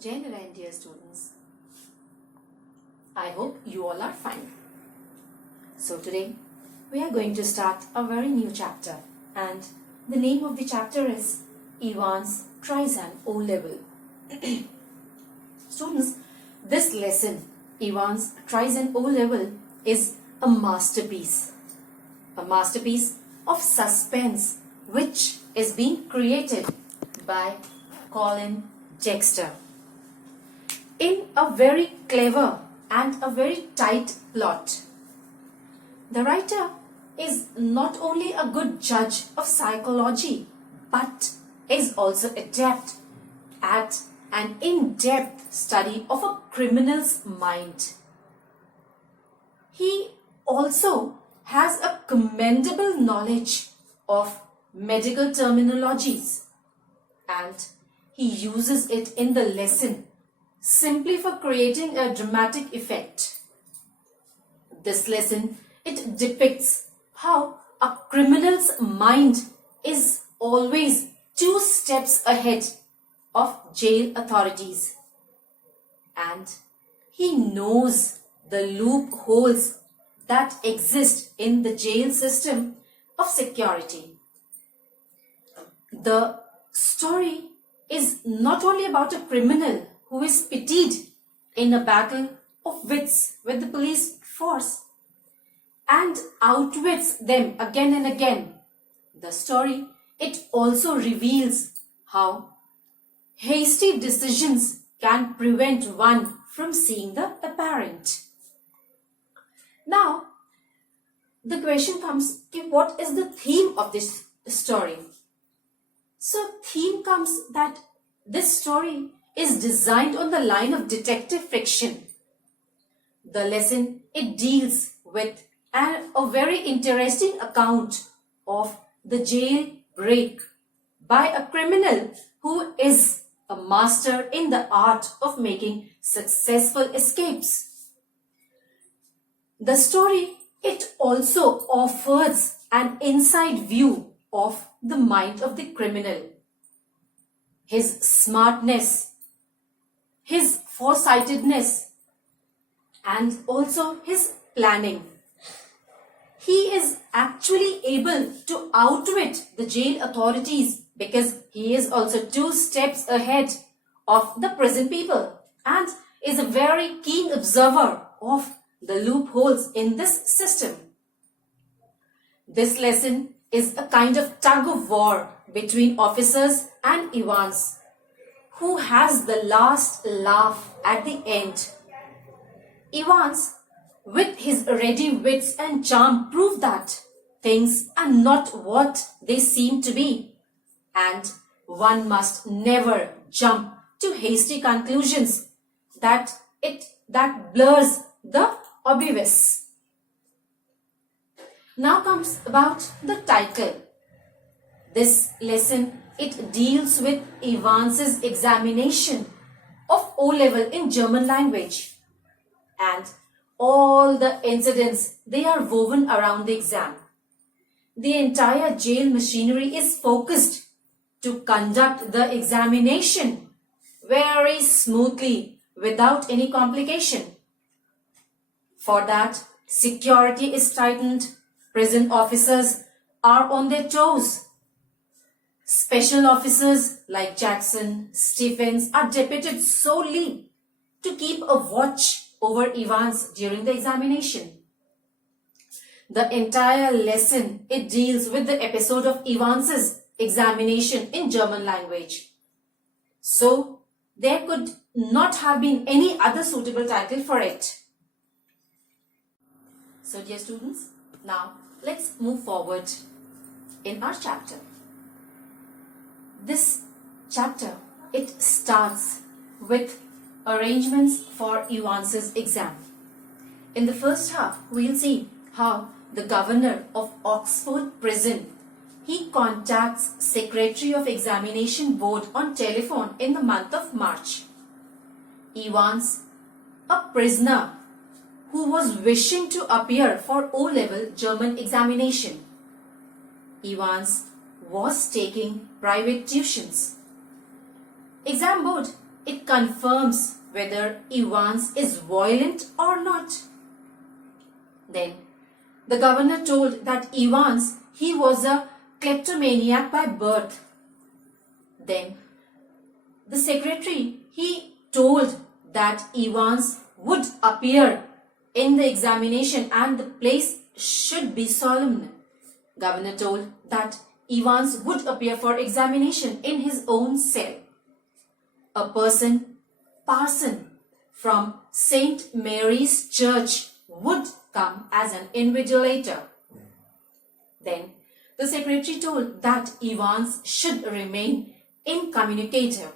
Jai Narayan, dear students. I hope you all are fine. So today we are going to start a very new chapter, and the name of the chapter is Ivan's Tries an O-Level. Students, this lesson, Ivan's Tries an O-Level, is a masterpiece of suspense which is being created by Colin Dexter in a very clever and a very tight plot. The writer is not only a good judge of psychology but is also adept at an in-depth study of a criminal's mind. He also has a commendable knowledge of medical terminologies, and he uses it in the lesson simply for creating a dramatic effect. This lesson, it depicts how a criminal's mind is always 2 steps ahead of jail authorities, and he knows the loopholes that exist in the jail system of security. The story is not only about a criminal who is pitied in a battle of wits with the police force and outwits them again and again. The story, it also reveals how hasty decisions can prevent one from seeing the apparent. Now, the question comes, what is the theme of this story? So, theme comes that this story is designed on the line of detective fiction. The lesson, it deals with a very interesting account of the jail break by a criminal who is a master in the art of making successful escapes. The story, it also offers an inside view of the mind of the criminal, his smartness, his foresightedness, and also his planning. He is actually able to outwit the jail authorities because he is also 2 steps ahead of the prison people and is a very keen observer of the loopholes in this system. This lesson is a kind of tug of war between officers and Evans, who has the last laugh at the end. Evans, with his ready wits and charm, proved that things are not what they seem to be, and one must never jump to hasty conclusions that blurs the obvious. Now comes about the title. This lesson, it deals with Evans's examination of O-level in German language, and all the incidents, they are woven around the exam. The entire jail machinery is focused to conduct the examination very smoothly without any complication. For that, security is tightened, prison officers are on their toes. Special officers like Jackson, Stephens are deputed solely to keep a watch over Evans during the examination. The entire lesson, it deals with the episode of Evans's examination in German language. So, there could not have been any other suitable title for it. So, dear students, now let's move forward in our chapter. This chapter, it starts with arrangements for Evans's exam. In the first half, we'll see how the governor of Oxford Prison, he contacts Secretary of Examination Board on telephone in the month of March. Evans, a prisoner who was wishing to appear for O-level German examination. Evans was taking private tuitions. Exam board, it confirms whether Evans is violent or not. Then the governor told that Evans, he was a kleptomaniac by birth. Then the secretary, he told that Evans would appear in the examination and the place should be solemn. Governor told that Evans would appear for examination in his own cell. A parson from St. Mary's Church would come as an invigilator. Then the secretary told that Evans should remain incommunicative.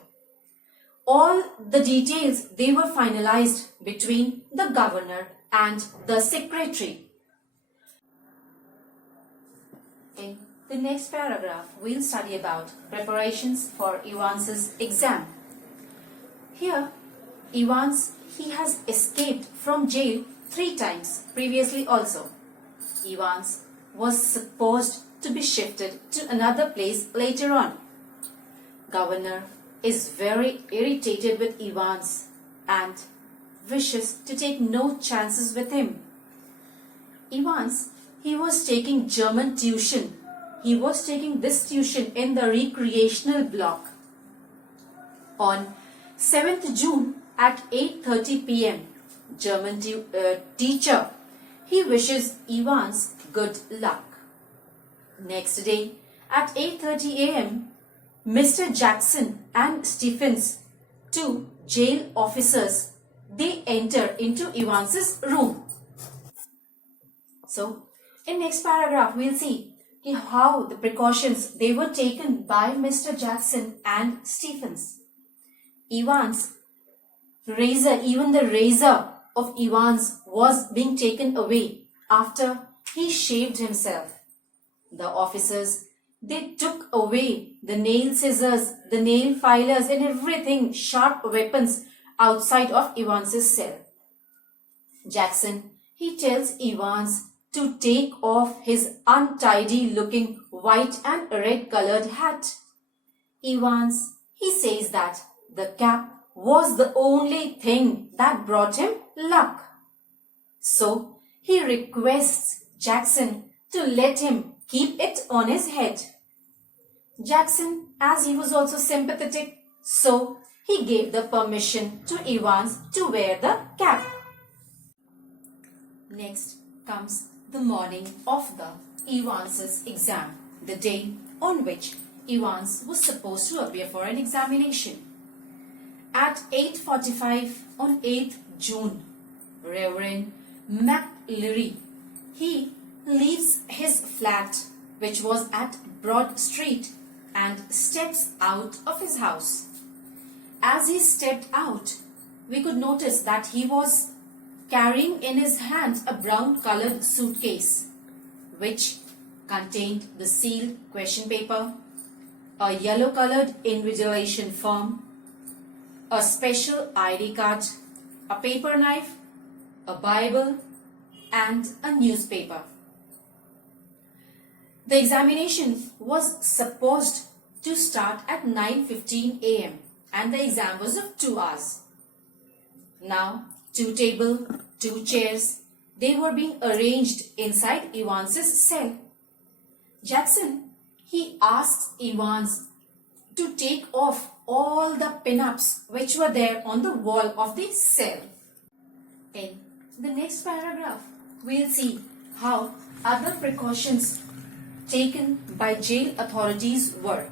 All the details, they were finalized between the governor and the secretary. In the next paragraph, we'll study about preparations for Evans's exam. Here, Evans, he has escaped from jail 3 times previously also. Evans was supposed to be shifted to another place later on. Governor is very irritated with Evans and wishes to take no chances with him. Evans, he was taking German tuition. He was taking this tuition in the recreational block. On 7th June at 8:30 p.m., German teacher, he wishes Evans good luck. Next day at 8:30 a.m., Mr. Jackson and Stephens, 2 jail officers, they enter into Evans's room. So, in next paragraph, we'll see how the precautions they were taken by Mr. Jackson and Stephens. Evans' razor, even the razor of Evans was being taken away after he shaved himself. The officers, they took away the nail scissors, the nail filers and everything, sharp weapons outside of Evans's cell. Jackson, he tells Evans to take off his untidy looking white and red colored hat. Evans, he says that the cap was the only thing that brought him luck. So he requests Jackson to let him keep it on his head. Jackson, as he was also sympathetic, so he gave the permission to Evans to wear the cap. Next comes the morning of the Evans's exam, the day on which Evans was supposed to appear for an examination. At 8:45 on 8th June, Reverend McLeary, he leaves his flat, which was at Broad Street, and steps out of his house. As he stepped out, we could notice that he was carrying in his hand a brown-colored suitcase, which contained the sealed question paper, a yellow-colored invigilation form, a special ID card, a paper knife, a Bible, and a newspaper. The examination was supposed to start at 9:15 a.m. and the exam was of 2 hours. Now, 2 tables, 2 chairs, they were being arranged inside Evans's cell. Jackson, he asks Evans to take off all the pin-ups which were there on the wall of the cell. In the next paragraph, we'll see how other precautions taken by jail authorities were.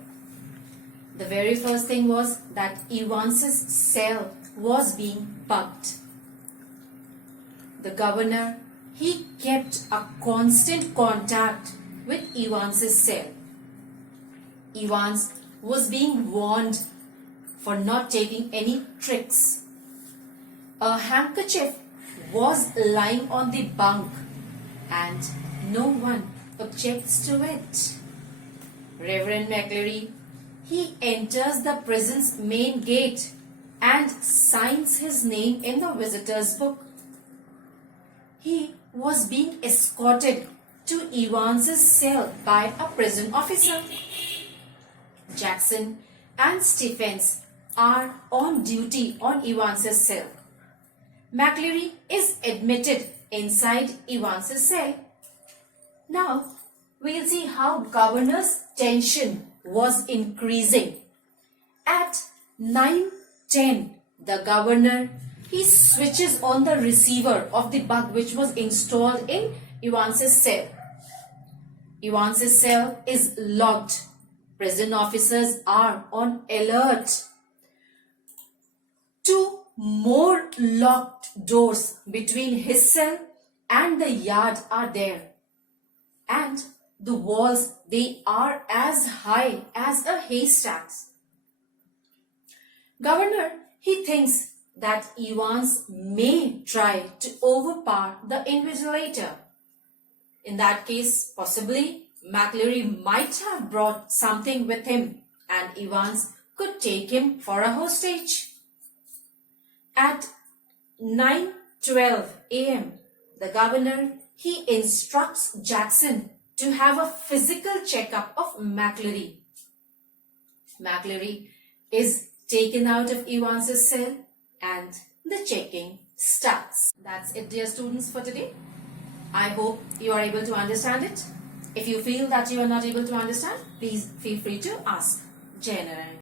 The very first thing was that Evans's cell was being bugged. The governor, he kept a constant contact with Evans's cell. Evans was being warned for not taking any tricks. A handkerchief was lying on the bunk and no one objects to it. Reverend McLeary, he enters the prison's main gate and signs his name in the visitor's book. He was being escorted to Evans's cell by a prison officer. Jackson and Stephens are on duty on Evans's cell. McCleary is admitted inside Evans's cell. Now, we'll see how governor's tension was increasing. At 9:10, the governor, he switches on the receiver of the bug which was installed in Evans's cell. Evans's cell is locked. Prison officers are on alert. Two more locked doors between his cell and the yard are there. And the walls, they are as high as a haystack. Governor, he thinks that Evans may try to overpower the invigilator. In that case, possibly, McCleary might have brought something with him and Evans could take him for a hostage. At 9:12 a.m., the governor, he instructs Jackson to have a physical checkup of McCleary. McCleary is taken out of Evans's cell and the checking starts. That's it, dear students, for today. I hope you are able to understand it. If you feel that you are not able to understand, please feel free to ask. Jai Narayan.